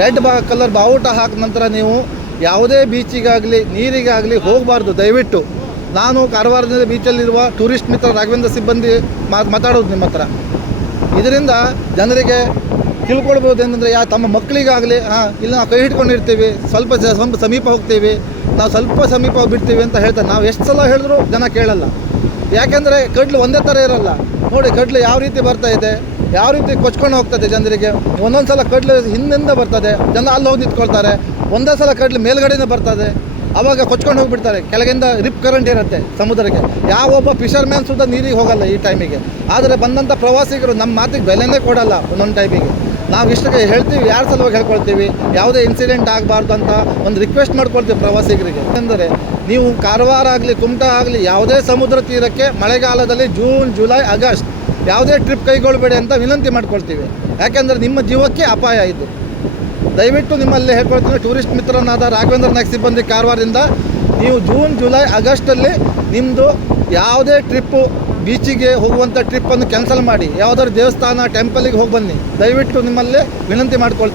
Red colour ಬಾವುಟ ಹಾಕಿದ ನಂತರ ನೀವು ಯಾವುದೇ ಬೀಚಿಗಾಗಲಿ ನೀರಿಗಾಗಲಿ ಹೋಗಬಾರ್ದು ದಯವಿಟ್ಟು. ನಾನು ಕಾರವಾರದಿಂದ ಬೀಚಲ್ಲಿರುವ ಟೂರಿಸ್ಟ್ ಮಿತ್ರ ರಾಘವೇಂದ್ರ ಸಿಬ್ಬಂದಿ ಮಾತಾಡೋದು ನಿಮ್ಮ ಹತ್ರ. ಇದರಿಂದ ಜನರಿಗೆ ತಿಳ್ಕೊಳ್ಬೋದು ಏನಂದರೆ ತಮ್ಮ ಮಕ್ಕಳಿಗಾಗಲಿ ಇಲ್ಲಿ ನಾವು ಕೈ ಹಿಡ್ಕೊಂಡಿರ್ತೀವಿ, ಸ್ವಲ್ಪ ಸಮೀಪ ಹೋಗ್ತೀವಿ, ನಾವು ಸ್ವಲ್ಪ ಸಮೀಪ ಹೋಗ್ಬಿಡ್ತೀವಿ ಅಂತ ಹೇಳ್ತಾರೆ. ನಾವು ಎಷ್ಟು ಸಲ ಹೇಳಿದ್ರು ಜನ ಕೇಳಲ್ಲ. ಯಾಕೆಂದರೆ ಕಡ್ಲು ಒಂದೇ ಥರ ಇರೋಲ್ಲ. ನೋಡಿ ಕಡ್ಲು ಯಾವ ರೀತಿ ಬರ್ತಾ ಇದೆ, ಯಾವ ರೀತಿ ಕೊಚ್ಕೊಂಡು ಹೋಗ್ತದೆ ಜನರಿಗೆ. ಒಂದೊಂದು ಸಲ ಕಡ್ಲು ಹಿಂದಿಂದ ಬರ್ತದೆ, ಜನ ಅಲ್ಲಿ ಹೋಗಿ ನಿಂತ್ಕೊಳ್ತಾರೆ. ಒಂದೇ ಸಲ ಕಡ್ಲು ಮೇಲ್ಗಡೆನೇ ಬರ್ತದೆ, ಆವಾಗ ಕೊಚ್ಕೊಂಡು ಹೋಗಿಬಿಡ್ತಾರೆ. ಕೆಳಗಿಂದ ರಿಪ್ ಕರೆಂಟ್ ಇರುತ್ತೆ ಸಮುದ್ರಕ್ಕೆ. ಯಾವೊಬ್ಬ ಫಿಶರ್ಮ್ಯಾನ್ ಸುದ್ದ ನೀರಿಗೆ ಹೋಗಲ್ಲ ಈ ಟೈಮಿಗೆ. ಆದರೆ ಬಂದಂಥ ಪ್ರವಾಸಿಗರು ನಮ್ಮ ಮಾತಿಗೆ ಬೆಲೆನೇ ಕೊಡಲ್ಲ. ಒಂದೊಂದು ಟೈಮಿಗೆ ನಾವು ಇಷ್ಟಕ್ಕೆ ಹೇಳ್ತೀವಿ, ಯಾರು ಸಲುವಾಗಿ ಹೇಳ್ಕೊಳ್ತೀವಿ, ಯಾವುದೇ ಇನ್ಸಿಡೆಂಟ್ ಆಗಬಾರ್ದು ಅಂತ ಒಂದು ರಿಕ್ವೆಸ್ಟ್ ಮಾಡ್ಕೊಳ್ತೀವಿ ಪ್ರವಾಸಿಗರಿಗೆ. ಅಂದರೆ ನೀವು ಕಾರವಾರ ಆಗಲಿ ಕುಮಟಾ ಆಗಲಿ ಯಾವುದೇ ಸಮುದ್ರ ತೀರಕ್ಕೆ ಮಳೆಗಾಲದಲ್ಲಿ ಜೂನ್ ಜುಲೈ ಆಗಸ್ಟ್ ಯಾವುದೇ ಟ್ರಿಪ್ ಕೈಗೊಳ್ಳಬೇಡಿ ಅಂತ ವಿನಂತಿ ಮಾಡ್ಕೊಳ್ತೀವಿ. ಯಾಕೆಂದರೆ ನಿಮ್ಮ ಜೀವಕ್ಕೆ ಅಪಾಯ ಇದು. ದಯವಿಟ್ಟು ನಿಮ್ಮಲ್ಲಿ ಹೇಳ್ಕೊಳ್ತೀನಿ, ಟೂರಿಸ್ಟ್ ಮಿತ್ರನಾದ ರಾಘವೇಂದ್ರ ನಾಯ್ಕ್ ಸಿಬ್ಬಂದಿ ಕಾರವಾರದಿಂದ ನೀವು ಜೂನ್ ಜುಲೈ ಆಗಸ್ಟಲ್ಲಿ ನಿಮ್ಮದು ಯಾವುದೇ ಟ್ರಿಪ್ಪು ಬೀಚಿಗೆ ಹೋಗುವಂಥ ಟ್ರಿಪ್ಪನ್ನು ಕ್ಯಾನ್ಸಲ್ ಮಾಡಿ ಯಾವುದಾದ್ರು ದೇವಸ್ಥಾನ ಟೆಂಪಲಿಗೆ ಹೋಗಿ ಬನ್ನಿ. ದಯವಿಟ್ಟು ನಿಮ್ಮಲ್ಲಿ ವಿನಂತಿ ಮಾಡ್ಕೊಳ್ತೀನಿ.